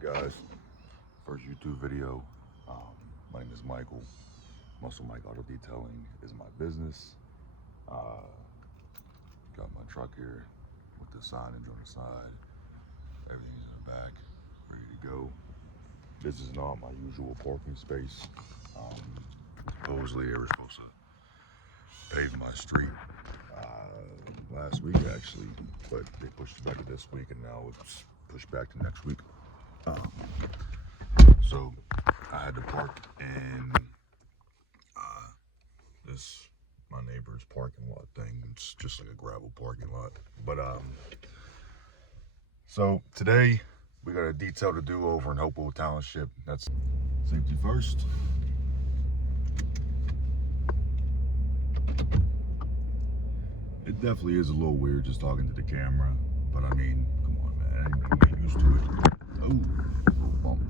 Guys, first YouTube video. My name is Michael. Muscle Mike Auto Detailing is my business. Got my truck here with the signage on the side. Everything's in the back, ready to go. This is not my usual parking space. Supposedly they were supposed to pave my street last week actually, but they pushed it back to this week, and now it's pushed back to next week. So I had to park in this my neighbor's parking lot thing. It's just like a gravel parking lot. But so today we got a detail to do over in Hopewell Township. That's safety first. It definitely is a little weird just talking to the camera, but I mean, come on, man, I'm getting used to it. Oh, little bump.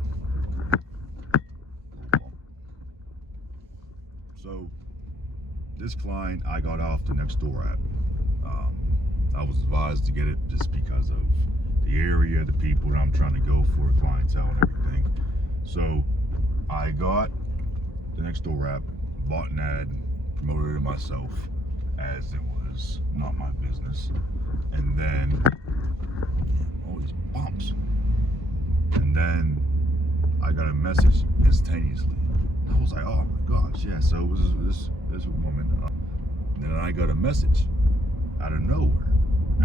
So this client I got off the next door at. I was advised to get it just because of the area, the people that I'm trying to go for, clientele and everything. So I got the next door app, bought an ad, promoted it myself as it was not my business. And then all these bumps. And then I got a message instantaneously. I was like, oh my gosh, yeah. So it was this woman. And then I got a message out of nowhere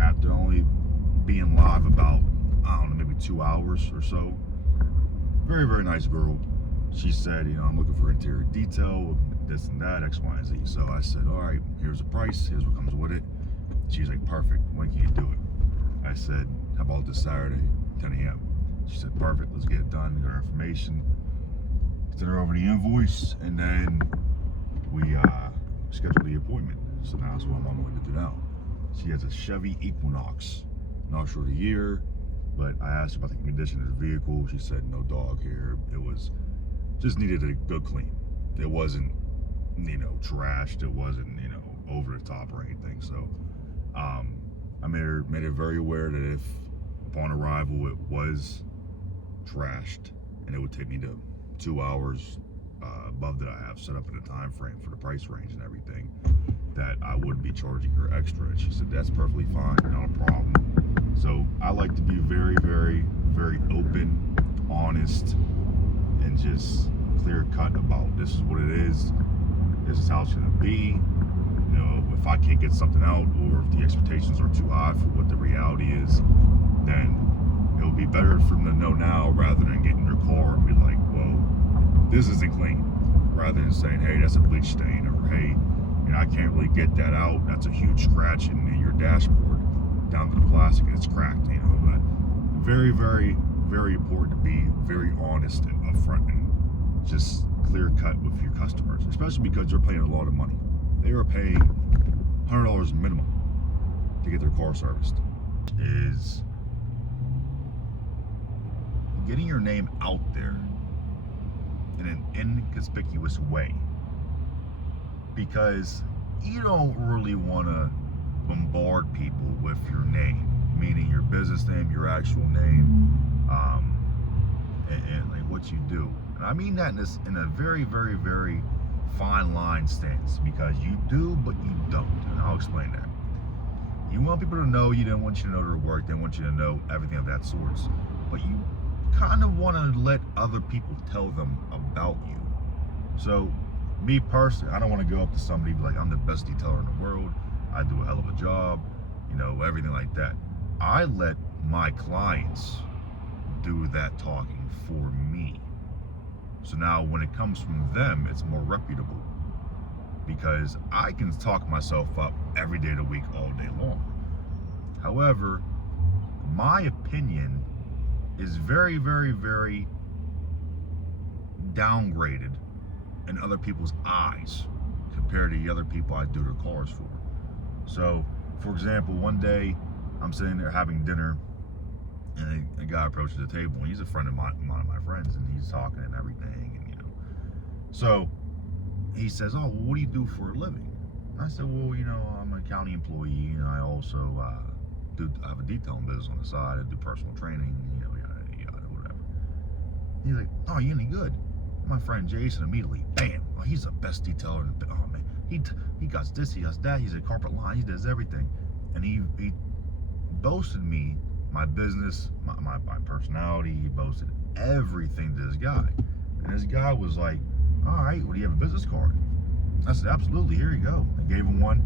after only being live about, I don't know, maybe 2 hours or so. Very, very nice girl. She said, you know, I'm looking for interior detail, this and that, X, Y, and Z. So I said, all right, here's the price, here's what comes with it. She's like, perfect, when can you do it? I said, how about this Saturday, 10 a.m.? She said, perfect, let's get it done, get our information, send her over the invoice, and then we schedule the appointment. So now that's what I'm going to do now. She has a Chevy Equinox, not sure the year, but I asked her about the condition of the vehicle. She said no dog here. It was just needed a good clean. It wasn't, you know, trashed. It wasn't, you know, over the top or anything. So I made her very aware that if upon arrival it was trashed and it would take me to 2 hours above that I have set up in the time frame for the price range and everything, that I would be charging her extra. And she said that's perfectly fine, not a problem. So I like to be very, very, very open, honest, and just clear cut about this is what it is, this is how it's gonna be. You know, if I can't get something out, or if the expectations are too high for what the reality is, then it would be better for them to know now rather than get in their car and be like, well, this isn't clean, rather than saying, hey, that's a bleach stain, or hey, you know, I can't really get that out, that's a huge scratch in your dashboard down to the plastic and it's cracked, you know. But very, very, very important to be very honest and upfront and just clear cut with your customers, especially because they're paying a lot of money. They are paying $100 minimum to get their car serviced. Is getting your name out there in an inconspicuous way, because you don't really want to bombard people with your name, meaning your business name, your actual name, and like what you do. And I mean that in a very, very, very fine line stance, because you do, but you don't, and I'll explain that. You want people to know you, don't want you to know their work, they want you to know everything of that sort, but you kind of want to let other people tell them about you. So me personally, I don't want to go up to somebody and be like, I'm the best detailer in the world, I do a hell of a job, you know, everything like that. I let my clients do that talking for me. So now when it comes from them, it's more reputable, because I can talk myself up every day of the week, all day long. However, my opinion is very, very, very downgraded in other people's eyes compared to the other people I do their cars for. So, for example, one day I'm sitting there having dinner, and a guy approaches the table, and he's a friend of mine, one of my friends, and he's talking and everything, and you know. So he says, "Oh, well, what do you do for a living?" I said, "Well, you know, I'm a county employee, and I also I have a detailing business on the side. I do personal training, you know, yada yada, whatever." He's like, oh, you any good? My friend Jason immediately, bam, oh, he's the best detailer. Oh man, he got this, he does that, he's a carpet line, he does everything. And he boasted me, my business, my personality, he boasted everything to this guy. And this guy was like, all right, well, do you have a business card? I said, absolutely, here you go. I gave him one.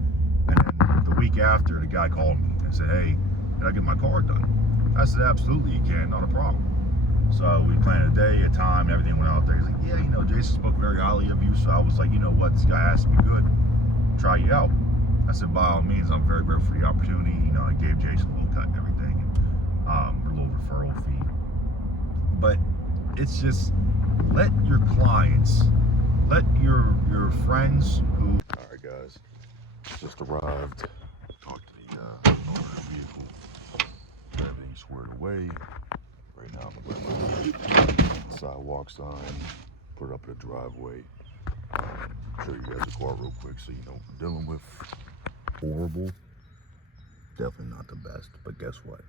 And then the week after, the guy called me and said, hey, can I get my card done? I said, absolutely, you can, not a problem. So we planned a day, a time, everything went out there. He's like, yeah, you know, Jason spoke very highly of you. So I was like, you know what, this guy has to be good. Try you out. I said, by all means, I'm very grateful for the opportunity. You know, I gave Jason a little cut and everything, and a little referral fee. But it's just, let your clients, let your friends who... All right, guys, just arrived. Talked to the owner of the vehicle. Everything's squared away. Right now, I'm going to put the sidewalk sign, put it up in the driveway. Show you guys the car real quick so you know what we're dealing with. Horrible. Definitely not the best, but guess what?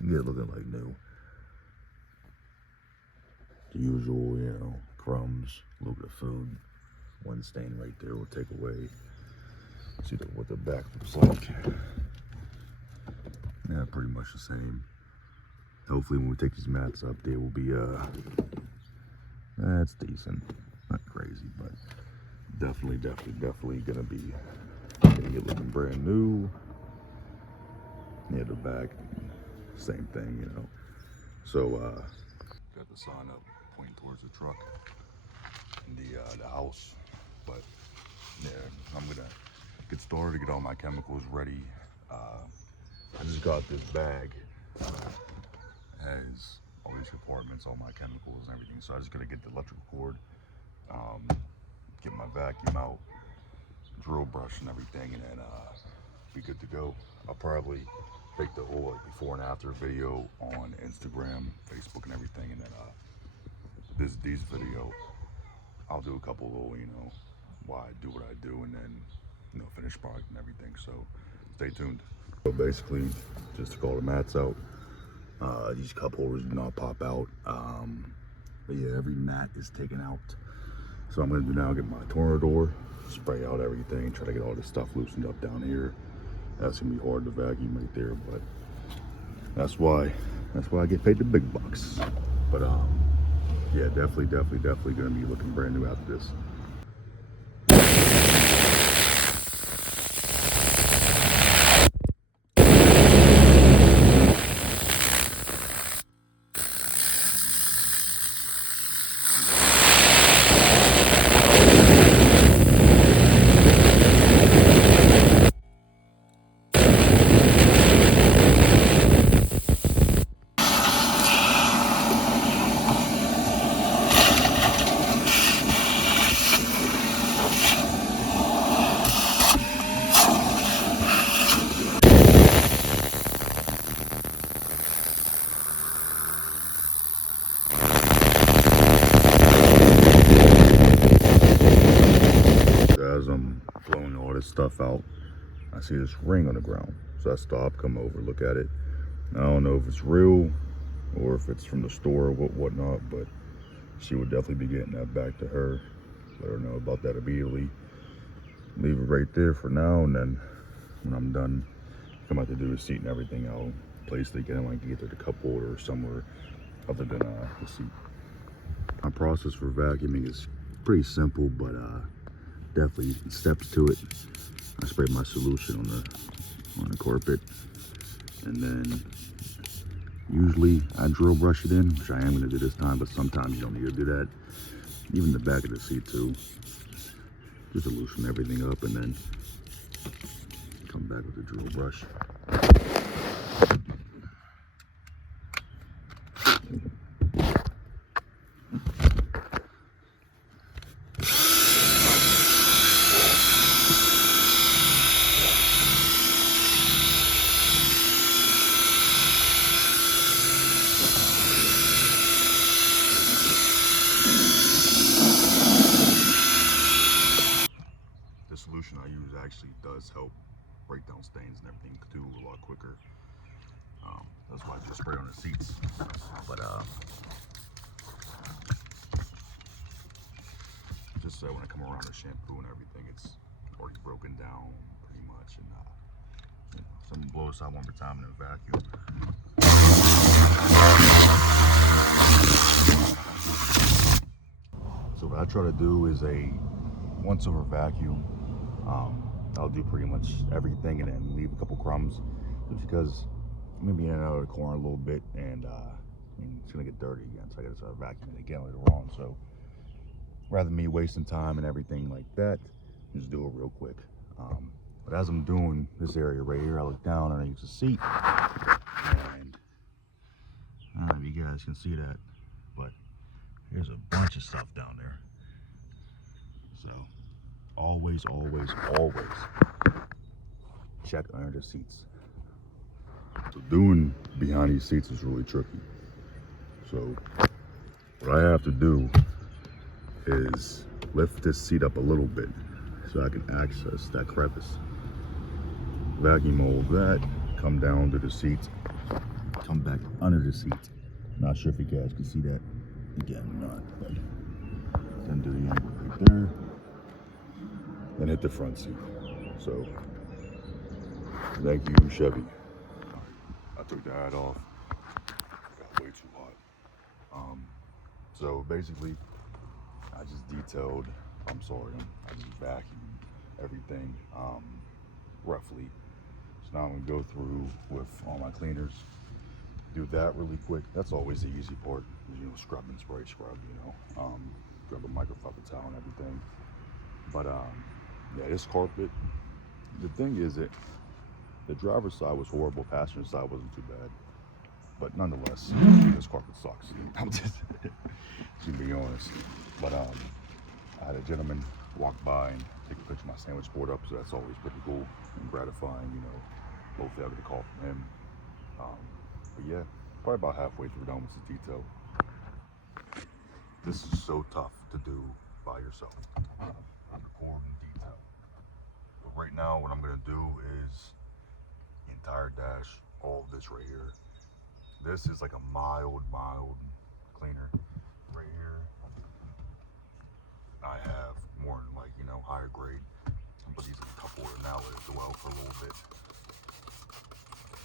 You get it looking like new. The usual, you know, crumbs, a little bit of food. One stain right there will take away. See what the back looks like. Yeah, pretty much the same. Hopefully when we take these mats up, they will be, that's decent. Not crazy, but definitely gonna be getting it looking brand new. Yeah, the back, same thing, you know. So, got the sign up pointing towards the truck and the house. But yeah, I'm gonna get started, get all my chemicals ready. I just got this bag. Has all these compartments, all my chemicals and everything. So I just gotta get the electrical cord, get my vacuum out, drill brush and everything, and then be good to go. I'll probably take the whole like before and after video on Instagram, Facebook, and everything, and then this video, I'll do a couple of little, you know, why I do what I do, and then, you know, finished product and everything. So stay tuned. So basically, just to call the mats out. These cup holders do not pop out. But yeah, every mat is taken out. So I'm gonna do now, get my tornador, spray out everything, try to get all this stuff loosened up down here. That's gonna be hard to vacuum right there, but that's why I get paid the big bucks. But yeah, definitely gonna be looking brand new after this. As I'm blowing all this stuff out, I see this ring on the ground. So I stop, come over, look at it. I don't know if it's real or if it's from the store or whatnot, but she would definitely be getting that back to her. Let her know about that immediately. Leave it right there for now, and then when I'm done, come out to do the seat and everything, I'll place it again like either the cup holder or somewhere other than the seat. My process for vacuuming is pretty simple, but definitely steps to it. I spray my solution on the carpet, and then usually I drill brush it in, which I am going to do this time, but sometimes you don't need to do that. Even the back of the seat too. Just to loosen everything up, and then come back with the drill brush. The solution I use actually does help break down stains and everything too a lot quicker. That's why I just spray on the seats. But said, when I come around the shampoo and everything, it's already broken down pretty much. And you know, so I'm gonna blow this out one more time in a vacuum. So what I try to do is a once over vacuum. I'll do pretty much everything and then leave a couple crumbs, just because I'm gonna be in and out of the corner a little bit, and it's gonna get dirty again, so I gotta start vacuuming again later on. So rather than me wasting time and everything like that, just do it real quick. But as I'm doing this area right here, I look down and I use the seat, and I don't know if you guys can see that, but there's a bunch of stuff down there. So always check under the seats. So doing behind these seats is really tricky. So what I have to do is lift this seat up a little bit so I can access that crevice. Vacuum all of that, come down to the seat, come back under the seat. Not sure if you guys can see that. Again, not, but then do the angle right there. Then hit the front seat. So, thank you, Chevy. I took the hat off. Got way too hot. So basically, I just detailed. I just vacuumed everything roughly. So now I'm gonna go through with all my cleaners. Do that really quick. That's always the easy part. You know, scrub and spray scrub. You know, grab a microfiber towel and everything. But yeah, this carpet. The thing is that the driver's side was horrible. Passenger side wasn't too bad. But nonetheless, this carpet sucks. I'm just to be honest. But I had a gentleman walk by and take a picture of my sandwich board up, so that's always pretty cool and gratifying. You know, hopefully I get a call from him. But yeah, probably about halfway through done with the detail. This is so tough to do by yourself. Record and detail. But right now, what I'm gonna do is the entire dash, all of this right here. This is like a mild cleaner. Right here, I have more than, like, you know, higher grade. But these are a couple of now let it go out for a little bit.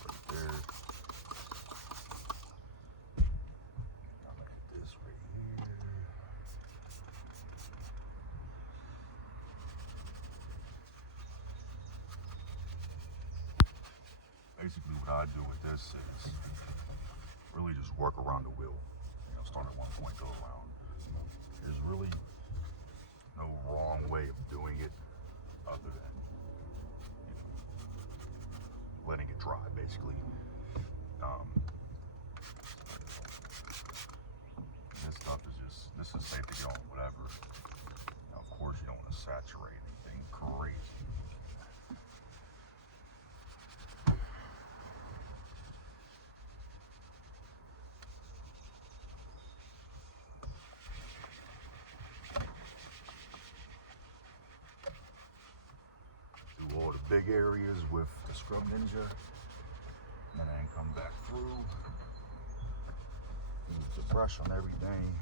Right there. This right here. Basically, what I do with this is really just work around the wheel. You know, start at one point, go around. There's really no wrong way of doing it other than, you know, letting it dry, basically. This stuff is just, this is safe to go on whatever. Now, of course, you don't want to saturate anything crazy. All the big areas with the Scrub Ninja, and then come back through, use the brush on everything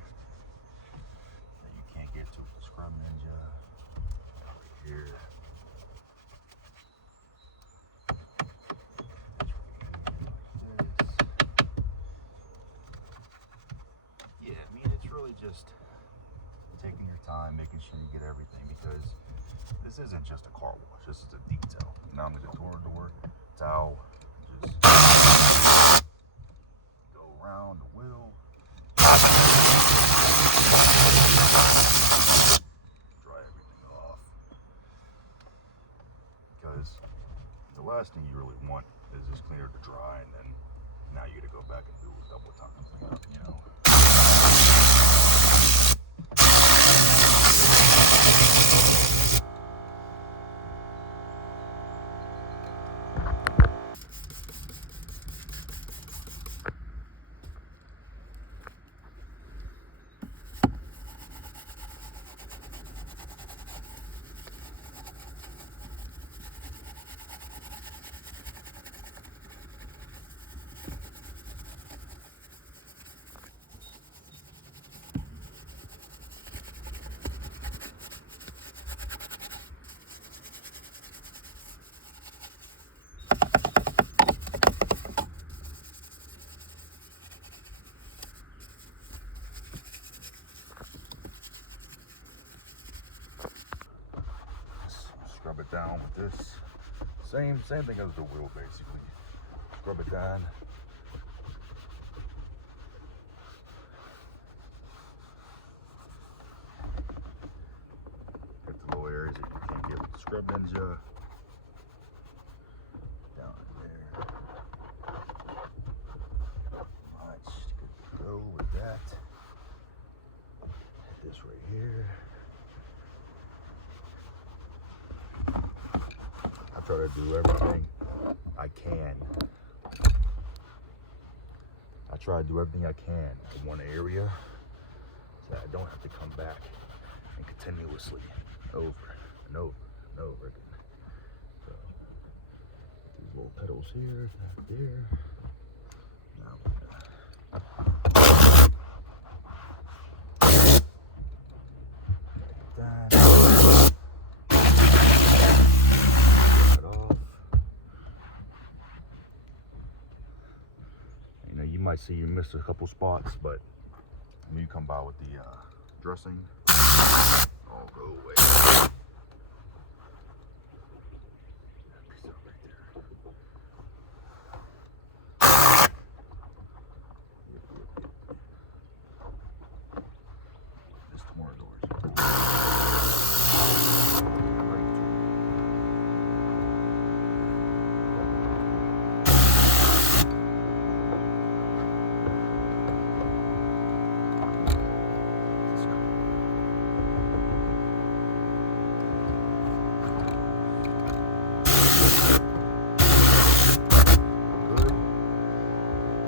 that you can't get to with the Scrub Ninja. Right here. Like this. Yeah, I mean, it's really just taking your time, making sure you get everything, because this isn't just a car wash, this is a detail. Now I'm gonna door towel, just go around the wheel, dry everything off. Because the last thing you really want is this cleaner to dry, and then now you gotta go back and do a double time cleanup, you know. with this. Same thing as the wheel, basically. Scrub it down. Get the little areas that you can't get with the scrub ninja. Down there. Alright, good to go with that. Hit this right here. I try to do everything I can. I try to do everything I can in one area so that I don't have to come back and continuously over and over and over again. So, these little pedals here, there. Now that. You might see you missed a couple spots, but when you come by with the dressing, oh, go away. That piece out right there. This tomorrow doors.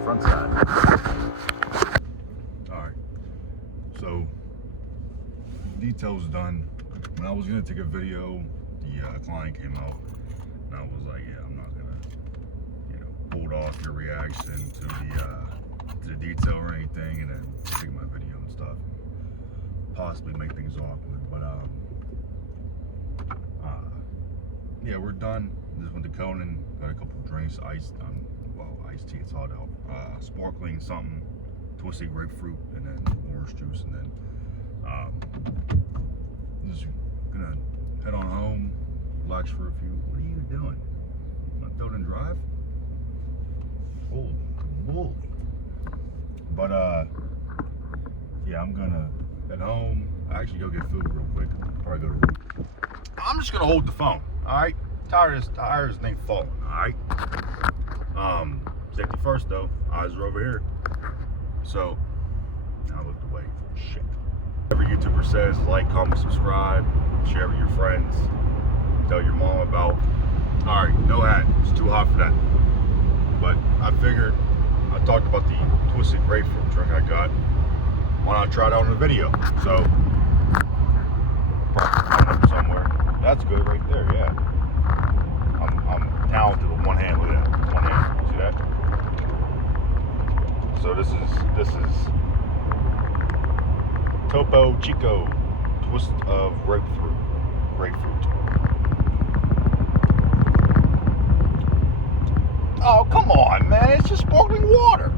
Front side. Alright, so details done. When I was gonna take a video, the client came out and I was like, yeah, I'm not gonna, hold off your reaction to the detail or anything, and then take my video and stuff, possibly make things awkward. But yeah, we're done. Just went to Conan, got a couple drinks, iced tea, it's hot out, sparkling something, twisted grapefruit, and then orange juice, and then just gonna head on home, relax for a few. What are you doing? Want to throw it and drive? Holy moly. But yeah, I'm gonna head home. I actually go get food real quick. Probably go to work. I'm just gonna hold the phone, alright? Tires ain't falling, alright? Safety first though, eyes are over here. So, now I looked away. Shit. Every YouTuber says, like, comment, subscribe, share with your friends, tell your mom about. Alright, no hat, it's too hot for that. But I figured, I talked about the twisted grapefruit drink I got. Why not try it out in a video? So, up somewhere. That's good right there, yeah. I'm talented with one hand, look at that, one hand, see that? So this is Topo Chico twist of grapefruit. Oh, come on, man, it's just sparkling water.